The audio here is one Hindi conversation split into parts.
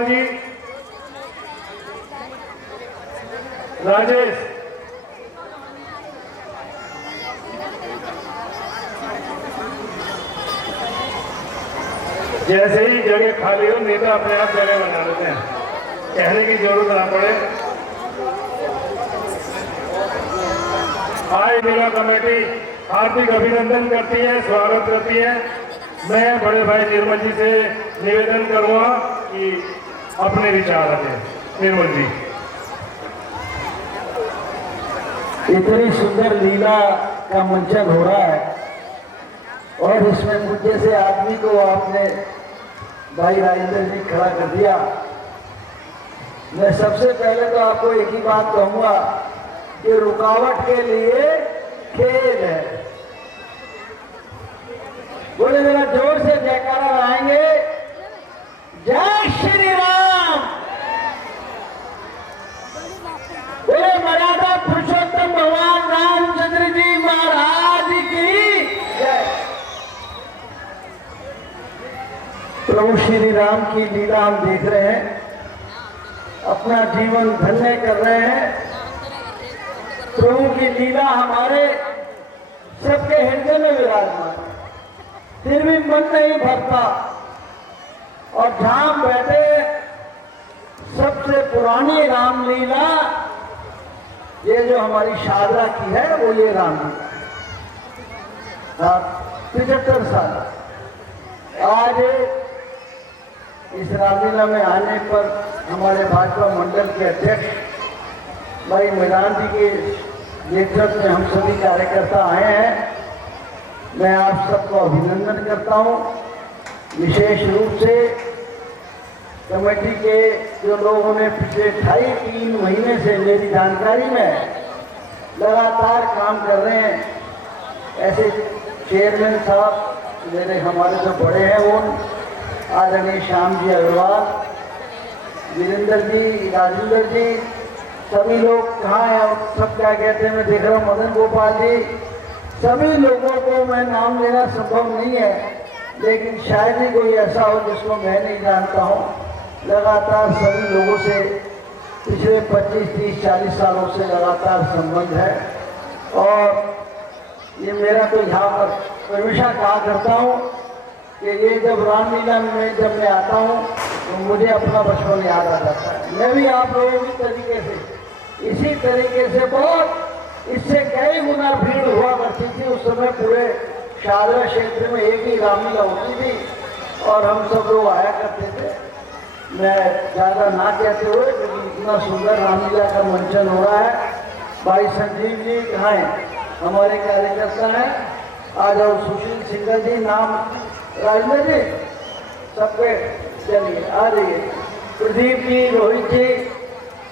गोपाल जी, राजेश, जैसे ही जगह खाली हो नेता अपने आप जगह बना लेते हैं, कहने की जरूरत ना पड़े। आज मेरा कमेटी हार्दिक अभिनंदन करती है, स्वागत करती है। मैं बड़े भाई निर्मल जी से निवेदन करूंगा कि अपने विचार रखें। निर्मल जी, इतनी सुंदर लीला का मंचन हो रहा है और इसमें मुझ जैसे आदमी को आपने भाई राजेंद्र जी खड़ा कर दिया। मैं सबसे पहले तो आपको एक ही बात कहूंगा कि रुकावट के लिए खेल है। बोले मेरा जोर से जयकारा लगाएंगे, जय श्री राम। बोले मर्यादा पुरुषोत्तम भगवान रामचंद्र जी महाराज की जय। प्रभु श्री राम की लीला हम देख रहे हैं, अपना जीवन धन्य कर रहे हैं। प्रभु की लीला हमारे सबके हृदय में विराजमान, फिर भी मन नहीं भरता। और जहां बैठे सबसे पुरानी रामलीला ये जो हमारी शारदा की है वो ये रामलीला 75 साल। आज इस रामलीला में आने पर हमारे भाजपा मंडल के अध्यक्ष भाई मैदान जी के नेतृत्व में हम सभी कार्यकर्ता आए हैं। मैं आप सबको अभिनंदन करता हूं। विशेष रूप से कमेटी के जो लोगों ने पिछले 2.5-3 महीने से मेरी जानकारी में लगातार काम कर रहे हैं। ऐसे चेयरमैन साहब मेरे हमारे जो बड़े हैं वो आदरणीय श्याम जी अग्रवाल, वीरेंद्र जी, राजेंद्र जी, सभी लोग कहाँ हैं, सब क्या कहते हैं, मैं देख रहा हूँ मदन गोपाल जी, सभी लोगों को मैं नाम लेना संभव नहीं है, लेकिन शायद ही कोई ऐसा हो जिसको मैं नहीं जानता हूँ। लगातार सभी लोगों से पिछले 25, 30, 40 सालों से लगातार संबंध है। और ये मेरा तो यहाँ पर हमेशा कहा करता हूँ कि ये जब रामलीला में जब मैं आता हूँ तो मुझे अपना बचपन याद आ जाता है। मैं भी आप लोगों की तरीके से इसी तरीके से बहुत इससे कई गुना भीड़ हुआ करती थी। उस समय पूरे शारदा क्षेत्र में एक ही रामलीला होती थी और हम सब लोग आया करते थे। मैं ज़्यादा ना कहते हुए क्योंकि इतना सुंदर रामलीला का मंचन हो रहा है। भाई संजीव जी कहाँ हैं, हमारे कार्यकर्ता हैं, आ जाओ। सुशील सिंगल जी, नाम राजेंद्र जी, सबके चलिए आ जाइए। प्रदीप जी, रोहित जी,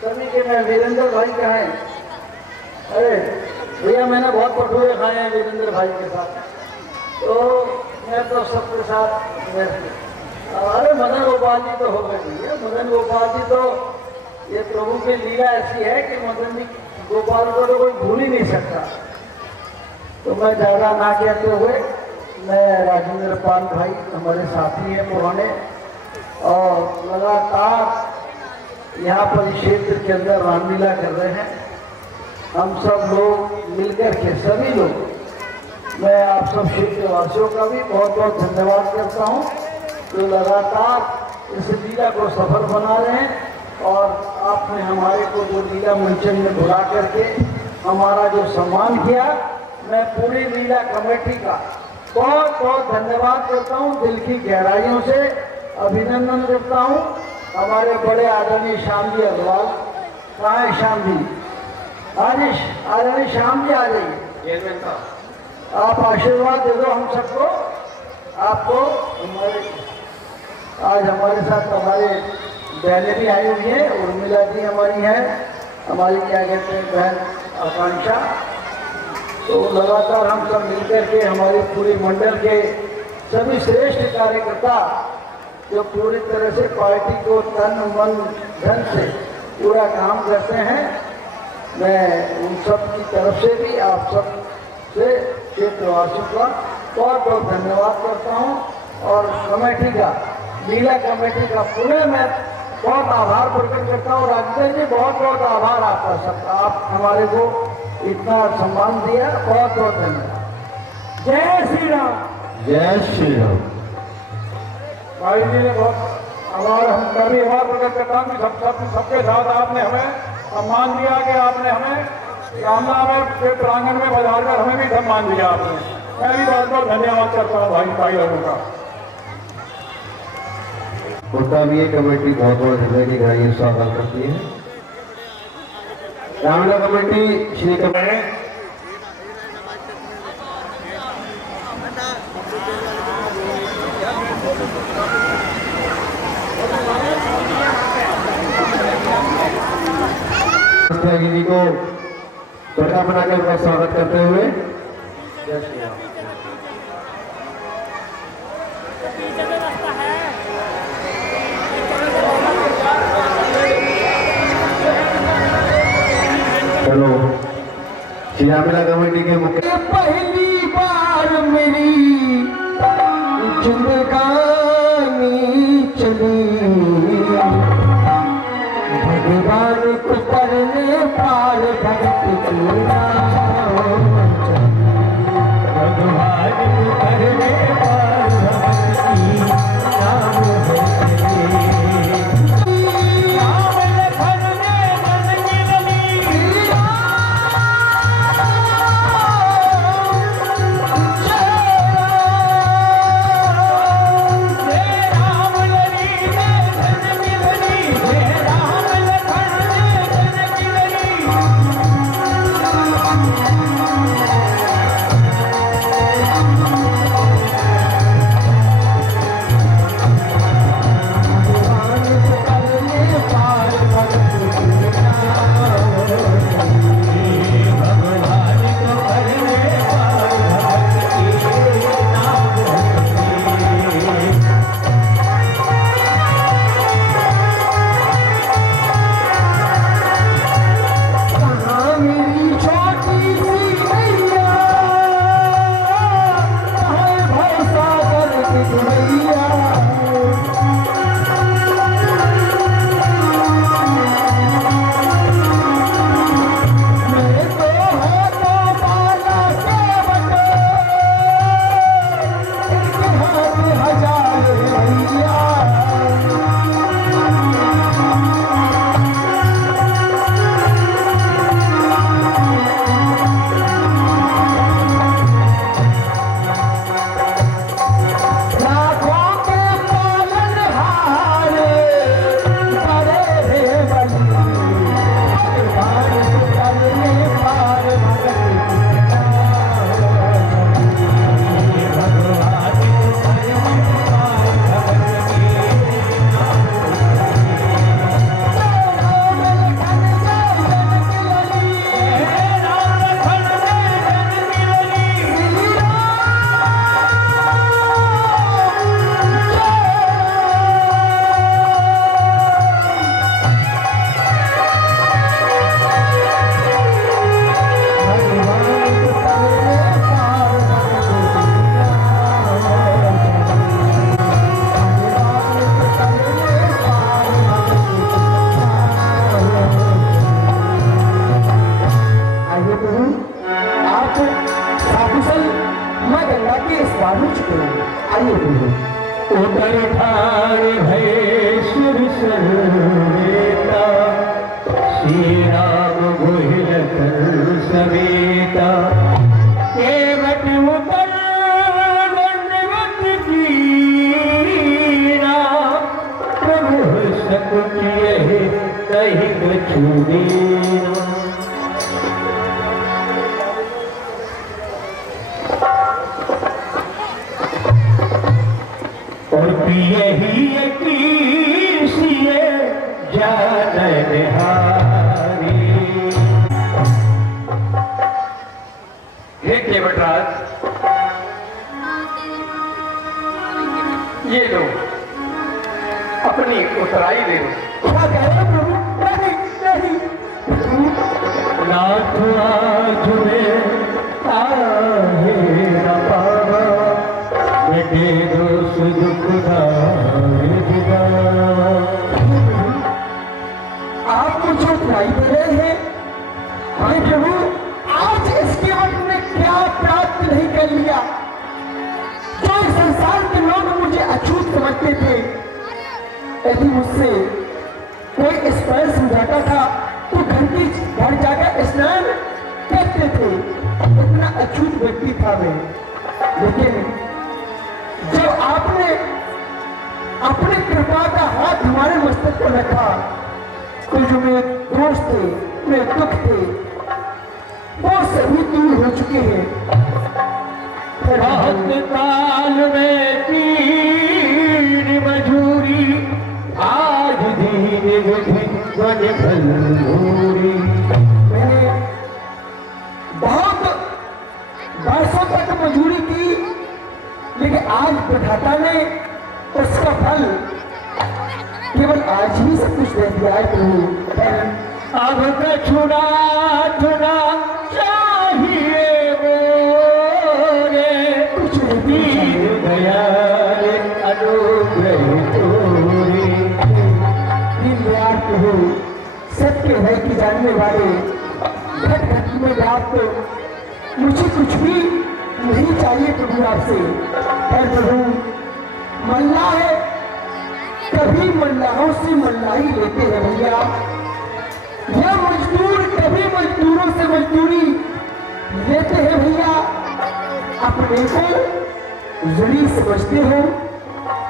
सभी के। मैं वीरेंद्र भाई कहाँ हैं? अरे भैया मैंने बहुत भटूरे खाए हैं वीरेंद्र भाई के साथ, तो मैं तो सबके साथ। अरे मदन गोपाल जी तो हो गए। मदन गोपाल जी तो ये प्रभु की लीला ऐसी है कि मदन जी गोपाल को तो कोई भूल ही नहीं सकता। तो मैं ज़्यादा ना कहते हुए मैं राजेंद्र पाल भाई हमारे साथी हैं पुराने, और लगातार यहाँ पर क्षेत्र के अंदर रामलीला कर रहे हैं। हम सब लोग मिलकर के सभी लोग, मैं आप सब क्षेत्रवासियों का भी बहुत बहुत धन्यवाद करता हूँ जो लगातार इस लीला को सफल बना रहे हैं। और आपने हमारे को जो लीला मंचन में बुला करके हमारा जो सम्मान किया, मैं पूरी लीला कमेटी का बहुत बहुत धन्यवाद करता हूँ, दिल की गहराइयों से अभिनंदन करता हूँ। हमारे बड़े आदरणीय श्याम जी अग्रवाल, कहाँ है श्याम जी? आदरणीय श्याम जी आ जाइए, आप आशीर्वाद दे दो हम सबको। आपको आज हमारे साथ हमारे बहनें भी आई हुई हैं, उर्मिला जी हमारी हैं, हमारी क्या कहते हैं बहन आकांक्षा। तो लगातार हम सब मिलकर के हमारी पूरी मंडल के सभी श्रेष्ठ कार्यकर्ता जो पूरी तरह से पार्टी को तन मन धन से पूरा काम करते हैं, मैं उन सब की तरफ से भी आप सब से क्षेत्रवासियों का बहुत बहुत धन्यवाद करता हूं। और कमेटी का, लीला कमेटी का पुनः मैं बहुत आभार प्रकट करता हूँ। राजदेव जी बहुत बहुत आभार आपका सबका, आप हमारे को इतना सम्मान दिया, बहुत बहुत धन्यवाद। जय श्री राम। जय श्री राम। भाई जी ने बहुत हमारा, हम कभी आभार प्रकट करता हूँ कि सबके साथ आपने हमें सम्मान दिया, कि आपने हमें रामला में के प्रांगण में बाजार कर हमें भी सम्मान दिया आपने। मैं भी बहुत बहुत धन्यवाद करता हूँ भाई लोगों का। उनका भी ये कमेटी बहुत बहुत हृदय की गहराइयों से स्वागत करती है। रामला कमेटी श्री जी को बड़ा बनाकर उनका स्वागत करते हुए चलो श्री रामला कमेटी के मुख्य पहली बार मेरी जिंदगानी चली, भगवान को करने पार भक्त की नाम चली, भगवान को करने पार भक्त की नाम चली। उतर ठार भय शिव सर्वेता, श्री राम गोहिल कर सवेता, केवट उतर दंडवत कीरा, प्रभु सक किए कहीं कछु दीना। और पिए ही कीसिए जानन हारी। हे केवटराज, ये लो अपनी उतराई ले लो। क्या कह रहे हो प्रभु? नहीं नहीं, नाथ आज में आहे न पावा, बेटे दोष दुख धारे जुदा। यदि मुझसे कोई स्पर्श समझाता था तो घर जाकर स्नान करते थे। इतना अछूत व्यक्ति था मैं। लेकिन जब आपने अपने कृपा का हाथ हमारे मस्तक पर रखा तो जो मेरे दोष थे, मेरे दुख थे, वो सभी दूर हो चुके हैं। काल में तीन मजूरी आज धीरे भूरी। मैंने बहुत बरसों तक मजूरी की, लेकिन आज विधाता ने उसका फल केवल आज ही सब कुछ दे दिया है। अब छुड़ा छुड़ा चाहिए मोरे कुछ दया अनुग्रह तोरे। दीनदयाल हो, सत्य है कि जानने वाले, घट घट में व्याप्त, मुझे कुछ भी नहीं चाहिए प्रभु आपसे। पर प्रभु मल्लाह है, कभी मल्लाहों से मल्लाही लेते हैं भैया। यह मजदूर कभी मजदूरों से मजदूरी लेते हैं भैया। अपने को जरी समझते हो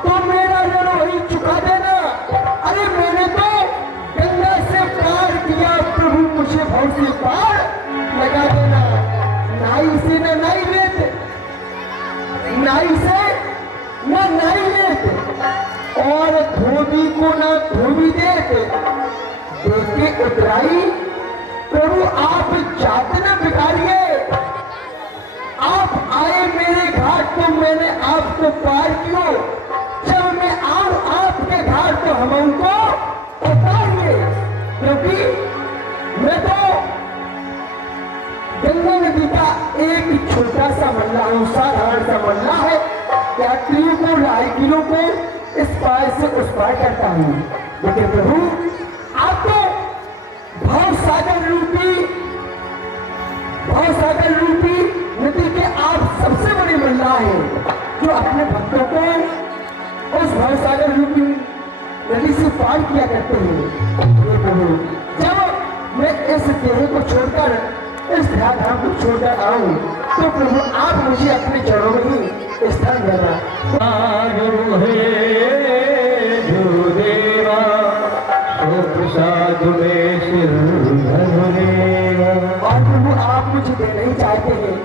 तो मेरा ऋण वही चुका देना। अरे मैंने तो गंगा से पार किया प्रभु, मुझे भव से पार लगा देना। नाई से न नाई लेते, नाई से न नाई लेते, और धोबी को न धोबी देते। देखे उतराई प्रभु आप जात न बिगाड़िए। आप आए मेरे घाट तो मैंने आपको पार किया। जब मैं आऊं आपके घाट तो हम उनको उतारिए, क्योंकि मैं तो गंगा नदी का एक छोटा सा मल्ला हूं, साधारण सा मल्ला है। यात्रियों को, लायकियों को इस पार से उस पार करता हूं। लेकिन प्रभु आप तो भवसागर रूपी नदी के आप सबसे बड़े मल्लाह हैं, जो अपने भक्तों को उस भवसागर रूपी नदी से पार किया करते हैं। ये प्रभु जब मैं इस देह को छोड़कर, इस ध्यान को छोड़कर आऊं तो प्रभु आप मुझे अपने चरणों में ही स्थान देना। और प्रभु आप मुझे देना ही चाहते हैं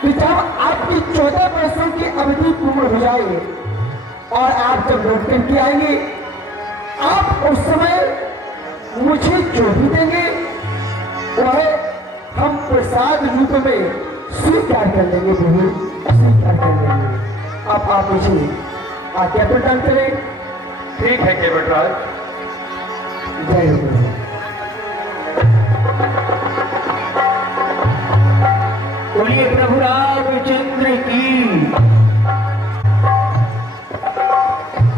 कि जब आपकी 14 वर्षों की अवधि पूर्ण हो जाए और आप जब लौट करके आएंगे, आप उस समय मुझे जो भी देंगे वह हम प्रसाद रूप में स्वीकार कर लेंगे प्रभु, स्वीकार कर लेंगे। अब आप मुझे आज्ञा प्रदान करें। ठीक है केवटराज। जय हो प्रभु। बोलिए प्रभु रामचंद्र की।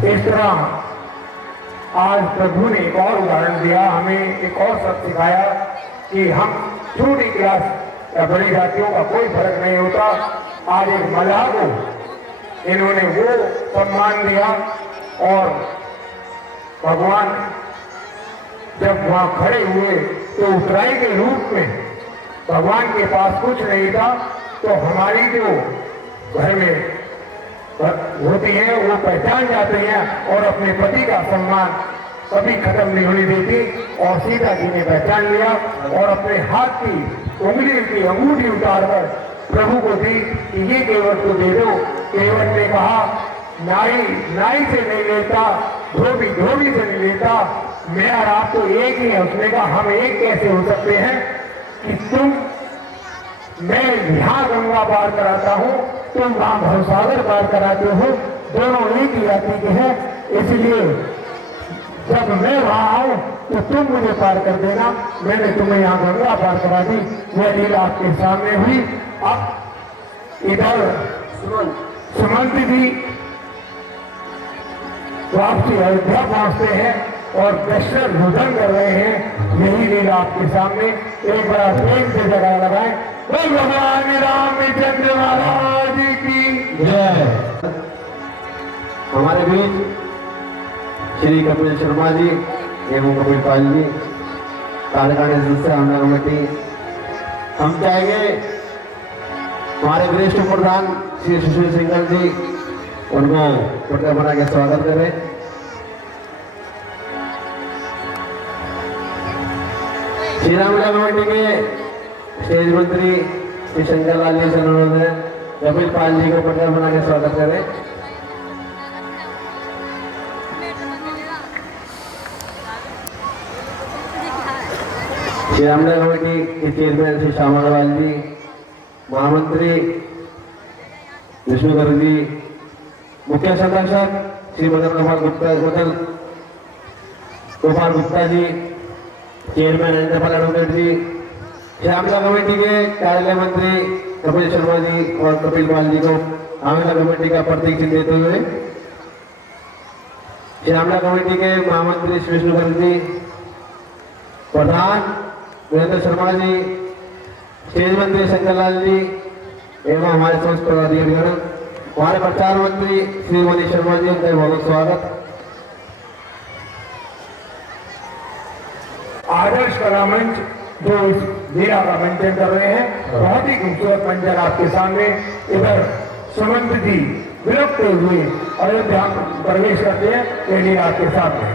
इस तरह आज प्रभु ने एक और उदाहरण दिया, हमें एक और सब सिखाया कि हम छोटी क्लास या बड़ी जातियों का कोई फर्क नहीं होता। आज एक मल्लाह को इन्होंने वो सम्मान दिया और भगवान जब वहां खड़े हुए तो उतराई के रूप में भगवान के पास कुछ नहीं था, तो हमारी जो घर में होती हैं वो पहचान जाते हैं और अपने पति का सम्मान कभी खत्म नहीं होने देती। और सीता जी ने पहचान लिया और अपने हाथ की उंगली की अंगूठी उतारकर प्रभु को दी कि ये केवट को दे दो। केवट ने कहा नाई नाई से नहीं लेता, धोबी धोबी से नहीं लेता, मैं और आप तो एक ही है। उसने कहा हम एक कैसे हो सकते हैं कि मैं यहाँ गंगा पार कराता हूँ, तुम वहां भवसागर पार कराते हो, दोनों एक ही जाति के हैं। इसलिए जब मैं वहां आऊं तो तुम मुझे पार कर देना। मैंने तुम्हें यहाँ गंगा पार करा दी, वह लीला आपके सामने हुई। अब इधर सुमंत जी वापसी अयोध्या पहुंचते हैं और दशरथ भोजन कर रहे हैं। यही लीला आपके सामने। एक बार प्रेम से जगह लगाएं। बोल भगवान रामचंद्र महाराज की जय। हमारे बीच श्री कपिल शर्मा जी एवं कपिल पाल जी कार्यकारिणी सदस्य आमला कमेटी। हम चाहेंगे हमारे वरिष्ठ प्रधान श्री सुशील सिंघल जी उनको पटका बना के स्वागत करें। श्री रामला कमेटी के स्टेज मंत्री श्री शंकर लाल जी से अनुरोध है कपिल पाल जी को पटका बना के स्वागत करें। श्री रामला कमेटी के चेयरमैन श्री श्याम अग्रवाल जी, महामंत्री विष्णु गर्ग जी, मुख्य संरक्षक श्री मदन गोपाल गुप्ता जी, चेयरमैन इंद्रपाल एडवोकेट जी, श्यामला कमेटी के कार्यालय मंत्री कपिल शर्मा जी और कपिल पाल जी को आमला कमेटी का प्रतीक चिन्ह देते हुए, श्यामला कमेटी के महामंत्री श्री विष्णु गर्ग जी, प्रधान वीरेंद्र शर्मा जी, स्टेज मंत्री शंकर लाल जी एवं हमारे समस्त पदाधिकारीगण, हमारे प्रचार मंत्री श्री मनीष शर्मा जी, उनका बहुत स्वागत। आदर्श कला मंच जो इस मेला का मेंटेन कर रहे हैं, बहुत ही खूबसूरत मंजर आपके सामने। इधर सुमंत जी विलुप्त हुए अयोध्या प्रवेश करते हैं, ये लिए आपके सामने।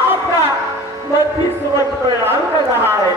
आपका मंत्री सुमंत प्रणाम कर रहा है।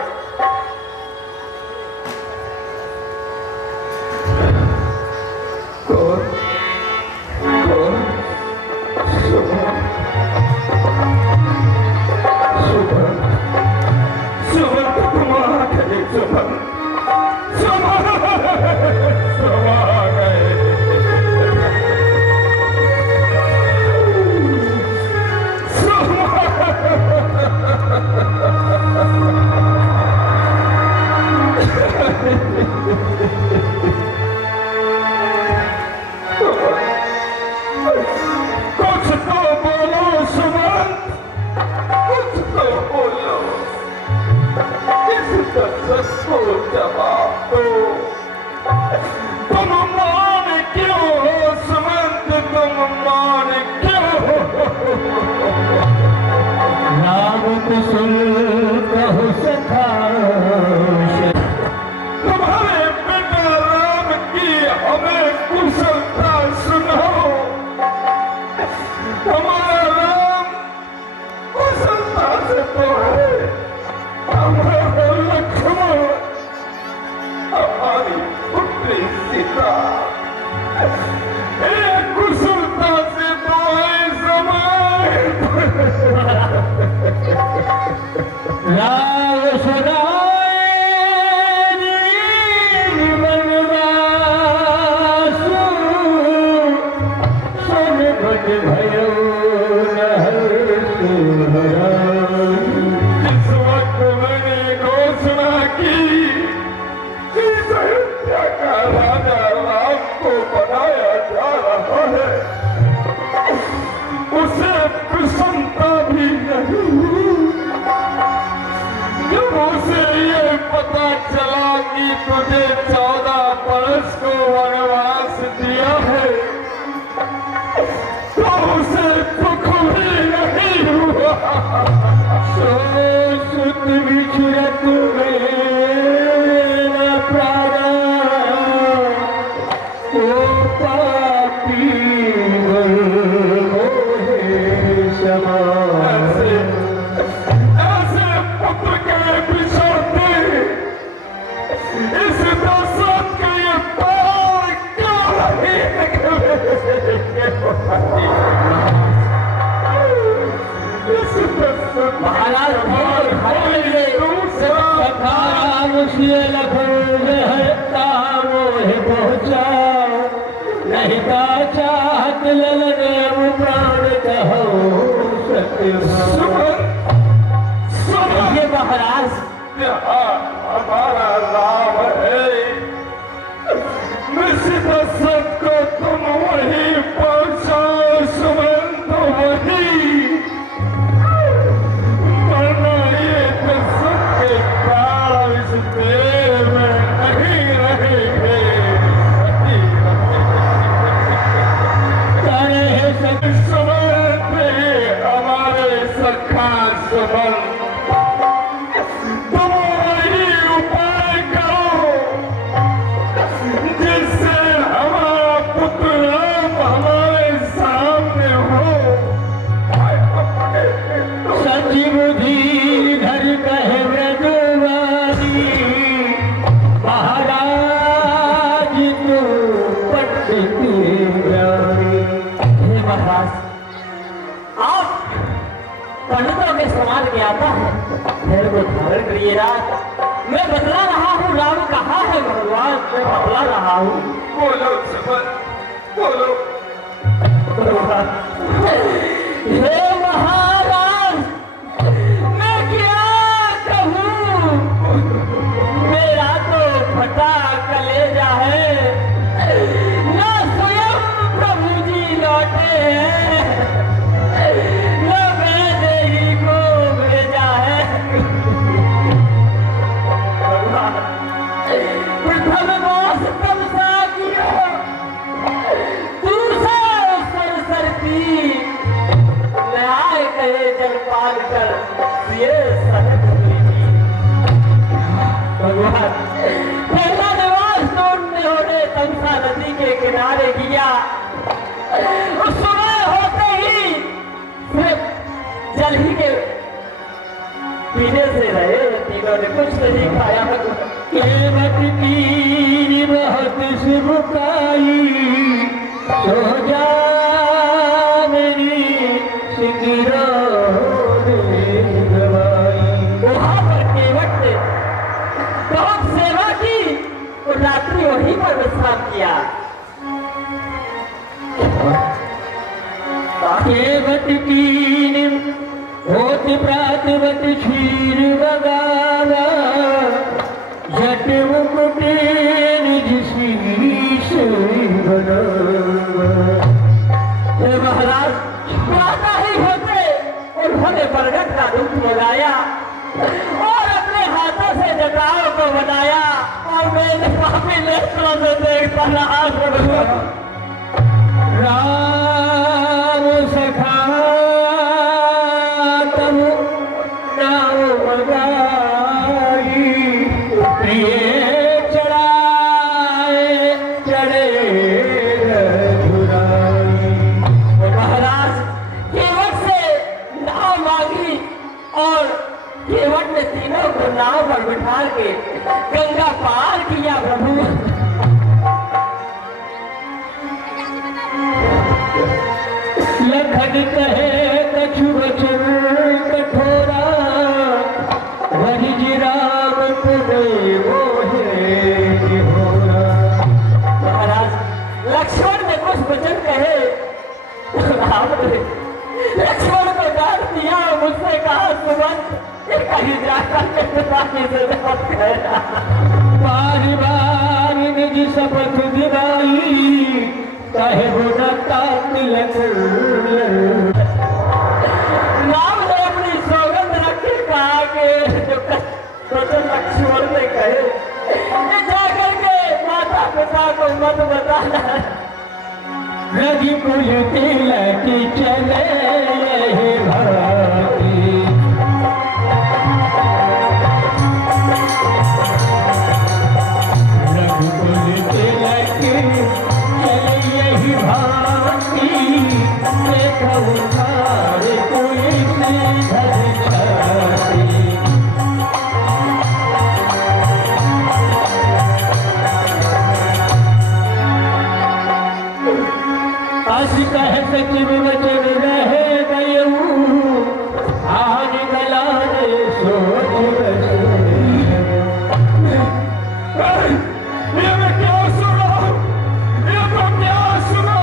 ओ पापी मोहे क्षमा। ऐसे पुत्र के बिछड़ते इस दशरथ के ये पार क्यों महाराज नहीं का चाहत ललने प्राण कहो सत्य ये महाराज हमारा राम है। निश्चित सबको तुम वही पहुंचाओ सुमन, तो वही वरना ये तो सबके प्राण इस देह में नहीं रहेंगे। सुमन पे हमारे सखा सुमन, तुम वही उपाय करो जिससे हमारा पुत्र राम हमारे सामने हो। सचिव धीधर कहे व्रजवाणी, महाराज तू पट की रानी। हे महाराज, आप पंडितों में सवाल किया था, फिर को धारण करिए रात। मैं बतला रहा हूँ राम कहाँ है भगवान, मैं बतला रहा हूँ। बोलो सुमन, बोलो। हे महाराज, मैं क्या कहूँ, मेरा तो फटा कलेजा है, ना स्वयं प्रभु जी लौटे हैं, न मैंने ही को भेजा है। प्रथम मास तमसा किया, दूसरा सर पी, न्याय कहे जलपान कर ये सहज हुई। भगवान पहला निवास तोड़ने होने तमसा नदी के किनारे किया। उस समय होते ही सिर्फ जल ही के पीने से रहे, तीनों ने कुछ नहीं खाया। केवट की बहुत शुभकाई, सो जा मेरी सिंगरा गवाई। वहां पर केवट ने बहुत सेवा की और रात्रि वहीं पर विश्राम किया। केवट की होत प्रातवत क्षीर बगाना, जट मुकुट निज शीश बनावा। हे महाराज, प्रातः ही होते उन्होंने बरगद का रूप लगाया और अपने हाथों से जटाओं को बनाया और मेरे पापी नेत्रों से देखता रहा। राम सखा तम नाम बगाई, प्रिय चढ़ाए चढ़े रघुराई। महाराज, केवट से नाव मांगी और केवट ने तीनों को नाव पर बिठा के गंगा पार किया। प्रभु लखन कहे कछु वचन कठोरा, वरिज राम पुरे मोहे तिहोरा। महाराज, लक्ष्मण ने कुछ वचन कहे, आपने लक्ष्मण को डांट दिया और मुझसे कहा सुमन कहीं जाकर के पिताजी से मत कहना। बार बार निज शपथ दिवाई, कहे गुना तिलक। राम ने अपनी सौगंध रखी, कहा कि जो वचन लक्ष्मण ने कहे ये जाकर के माता पिता को मत बताना। रघुकुल तिलक चले भाती, रघुकुल तिलक आज कह सचिव वचन रहे गए आज गला रे सोच ये मैं क्या सुन रहा हूँ? ये तो क्या सुना?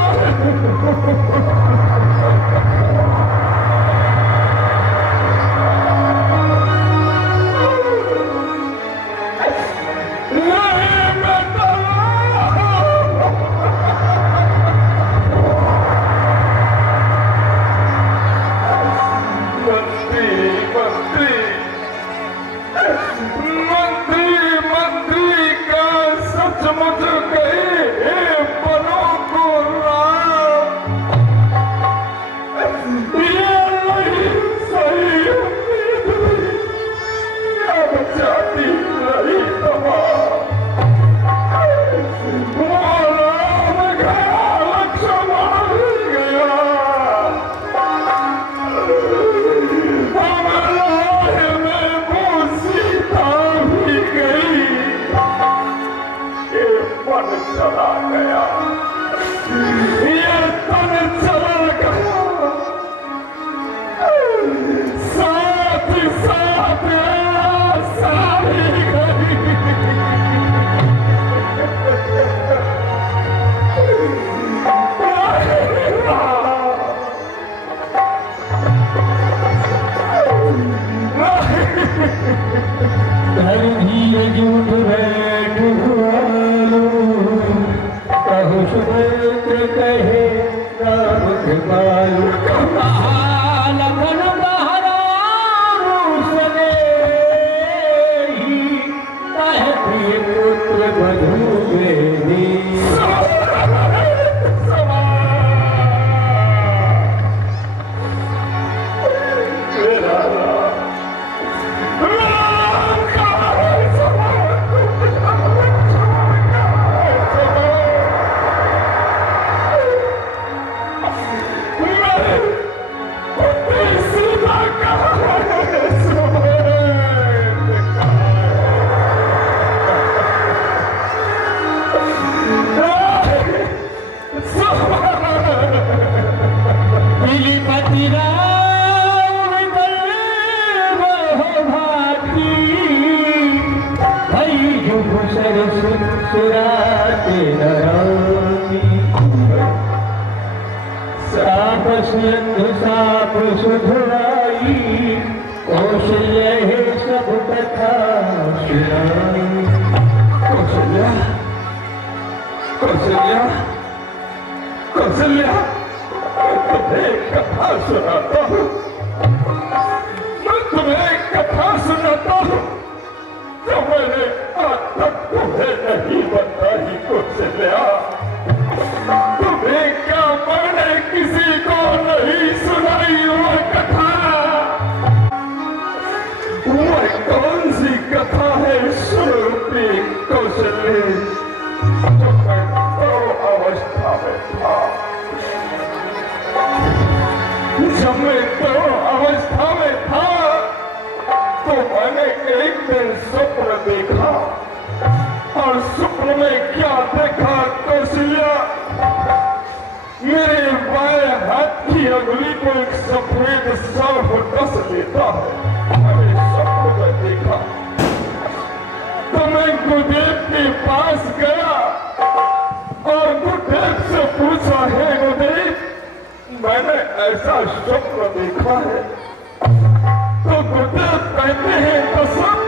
साप सुधराई कौशल्य है सब कथा सुनाई। कौशल्या, कौशल्या, कौशल्या, तुम्हें एक कथा सुनाता हूँ। मैं तुम्हें एक कथा सुनाता हूँ जो मैंने आज तक तुम्हें नहीं बताई। कौशल्या, तुम्हें क्या मैंने किसी को नहीं सुनाई वो कथा? वह कौन सी कथा है स्वरूपी कौशल्य? जब मैं तो अवस्था में था, जब मैं तो अवस्था में था तो मैंने एक दिन स्वप्न देखा। और स्वप्न में क्या देखा कौशल्या? मेरे बाएं हाथ की अंगुली को एक सफेद सर्प डस लेता है। मैंने स्वप्न में देखा तो मैं गुरुदेव के पास गया और गुरुदेव से पूछा, है गुरुदेव, मैंने ऐसा स्वप्न देखा है। तो गुरुदेव कहते हैं, कसम,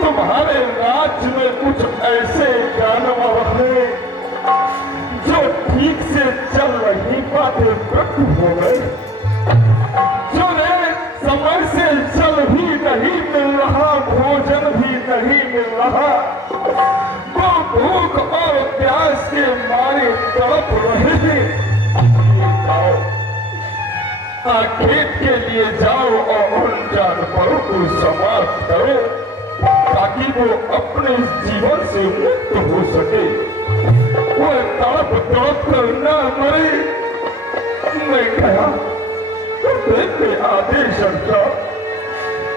तुम्हारे राज्य में कुछ ऐसे जानवर हैं जो ठीक से चल रही बातें व्यक्त हो गए, जो समय से जल भी नहीं मिल रहा, भोजन भी नहीं मिल रहा, वो भूख और प्यास के मारे तड़प रहे हैं। खेत के लिए जाओ और उन जानवरों को समाप्त करो ताकि वो अपने जीवन से मुक्त हो सके, वो तड़प तड़प कर न मरे। मैं गया तो देखते आदेश था।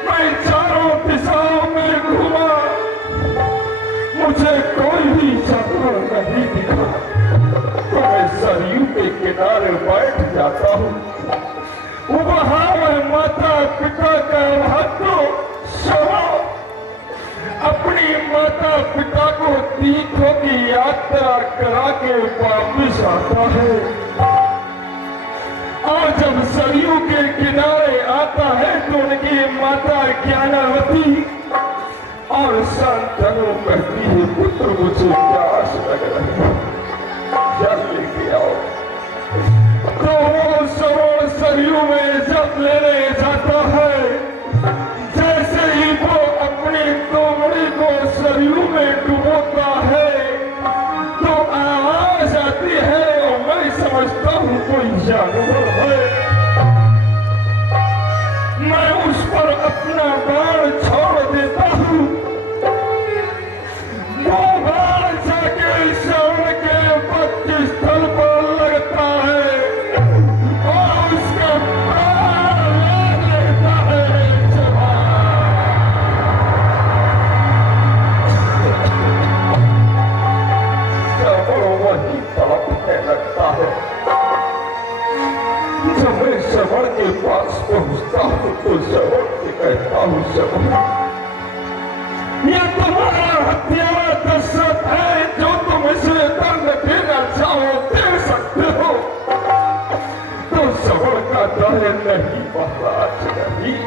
मैं चारों दिशाओं में घूमा, मुझे कोई भी जानवर नहीं दिखा। तो मैं सरयू के जाता हूँ, वहाँ मैं माता पिता का महत्व शव अपनी माता पिता को तीर्थों की यात्रा करा के वापिस आता है। और जब सरयू के किनारे आता है तो उनकी माता ज्ञानावती और शांतनु कहती है, पुत्र मुझे प्यास लग रही है, जल लेके आओ। तो वो श्रवण सरयू में जल लेने जाता है। जैसे ही वो अपनी तोमड़ी को सरयू में डुबोता है तो आवाज आती है और मैं समझता हूँ कोई जानवर है। मैं उस पर अपना बाण छोड़ देता हूँ। वो बाण जाके श्रवण के पक्ष स्थल पर लगता है और उसका प्राण ले लेता है। वही तड़पने लगता है। जब मैं श्रवण के पास पहुंचता हूँ तो श्रवण से कहता हूँ, श्रवण ये तुम्हारा हत्यारा दशरथ है जो तुम इसे दंड देना चाहो दे सकते हो। तो श्रवण का दंड नहीं महाराज नहीं,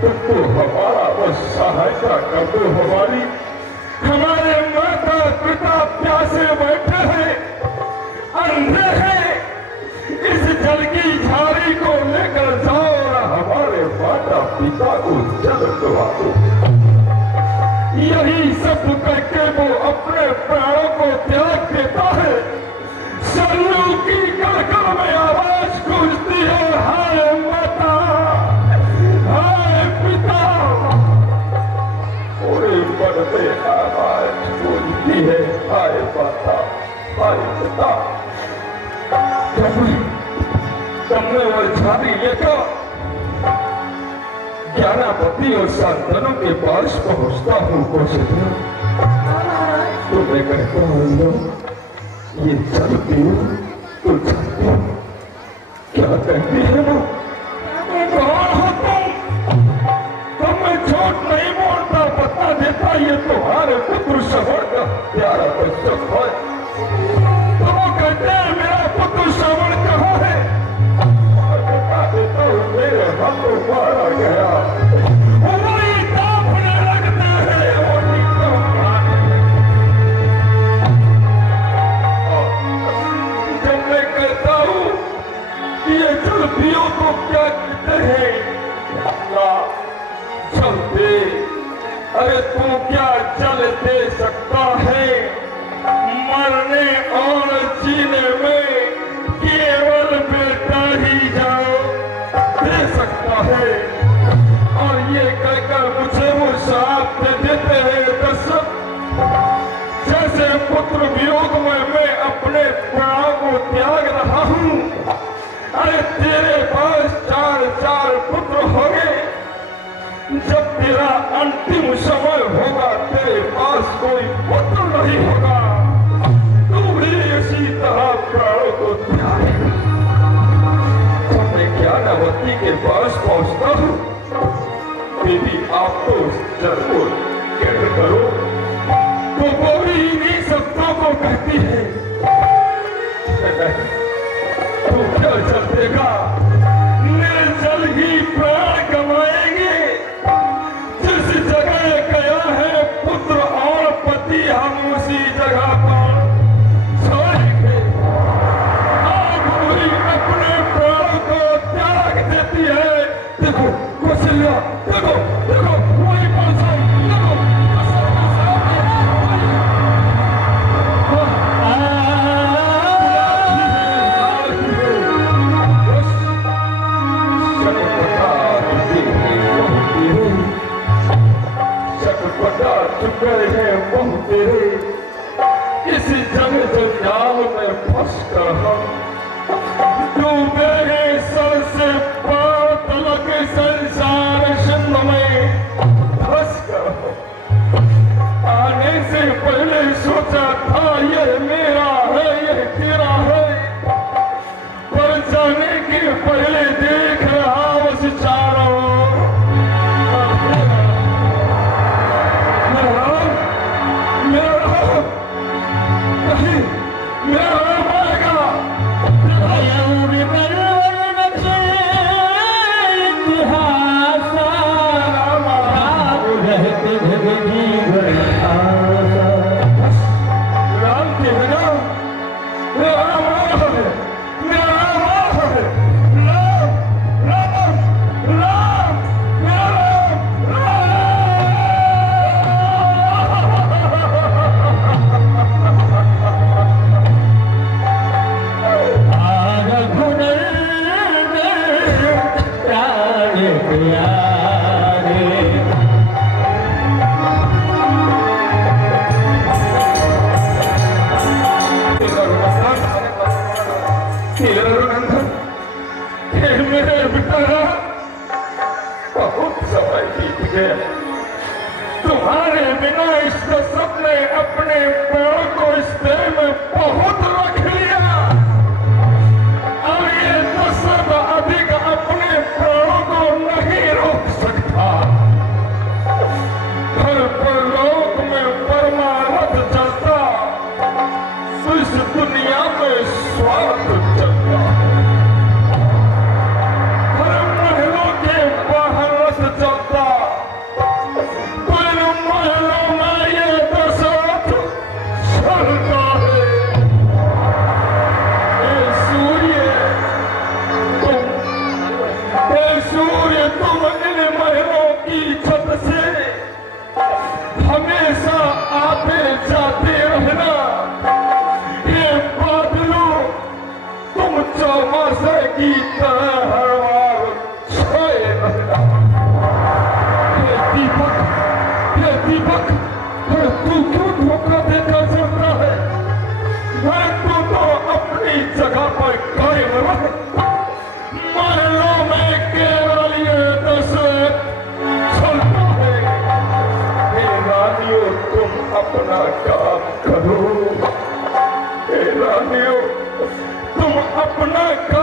तो हमारा बस सहायता कर दो हमारी। हमारे माता पिता प्यासे बैठे हैं, अंधे हैं, इस जल की झाड़ी को लेकर जाओ और हमारे माता पिता को जल पिला दो। यही सब करके वो अपने प्राणों को त्याग देता है। सरयू की कड़कड़ में आवाज गूंजती है, हाय माता, हाय पिता। पूरे मन में आवाज गूंजती है, हाय माता, हाय पिता। तुमने वो झाड़ी लेकर ज्ञानावती और शांतनु के पास पहुंचता हूँ। तो मैं कहता हूँ, ये जल पियो तो जल पियो। क्या कहती है वो? कौन हो तुम? तुम्हें झूठ नहीं बोलता, बता देता ये तुम्हारे पुत्र श्रवण का प्यारा बच्चा है। तो वो कहते हैं, मेरा पुत्र श्रवण कहाँ है? और बता देता हूँ, मेरे हाथों मारा गया। वही कांपने लगते हैं, वही कांपने। जब मैं कहता हूँ कि ये जल पियो तो क्या कहते हैं? जल दे। अरे तू क्या जल दे सकता है? मरने और जीने में केवल बेटा ही जाओ दे सकता है। और ये कहकर मुझे वो श्राप दे देते हैं, दशरथ, जैसे पुत्र वियोग में मैं अपने प्राणों को त्याग रहा हूँ। अरे तेरे पास 4 पुत्र होंगे, जब तेरा अंतिम समय होगा तेरे पास कोई पुत्र नहीं होगा, तू भी इसी तरह प्राणों को त्यागेगा। जब मैं ज्ञानावती के पास पहुंचता हूँ, देवी आप तो जल को कैद करो। तो वो भी इन्हीं शब्दों को कहती है, तू क्या जल देगा? निर्जल ही प्राण गवाएंगे। जिस जगह गया है पुत्र और पति, हम उसी जगह पर छोड़ेंगे। आग पूरी अपने प्राणों को त्याग देती है। देखो कौशल्या, देखो देखो वही पहुंचा, देखो चुके हैं बहु तेरे इस जंग जंजाल में फंस कर हम डूबे हैं सर से पांव तलक संसार सिंधु में फंस कर हम। आने से पहले सोचा था ये मेरा है, ये तेरा है, पर पहले देख रहा उस चारों तुम्हारे बिना इस दशरथ ने अपने पेड़ को इस देह में बहुत रख लिया। अब ये दशरथ अधिक अपने प्राणों को नहीं रोक सकता। हर परलोक में परमारथ चलता, तो इस दुनिया में स्वार्थ चलता। हर महलों के बाहर रथ चलता, तुम इन महलों की छत से हमेशा आते जाते रहना। ये बादलों तुम चौमासे की तरह हर बार छाए रहना। ये दीपक तू क्यों धोखा देकर चलता है? तू तो अपनी जगह पर कायम रह। महलों में केवल ये दशरथ चलता है। हे रानियों, तुम अपना काम करो। हे रानियों, तुम अपना काम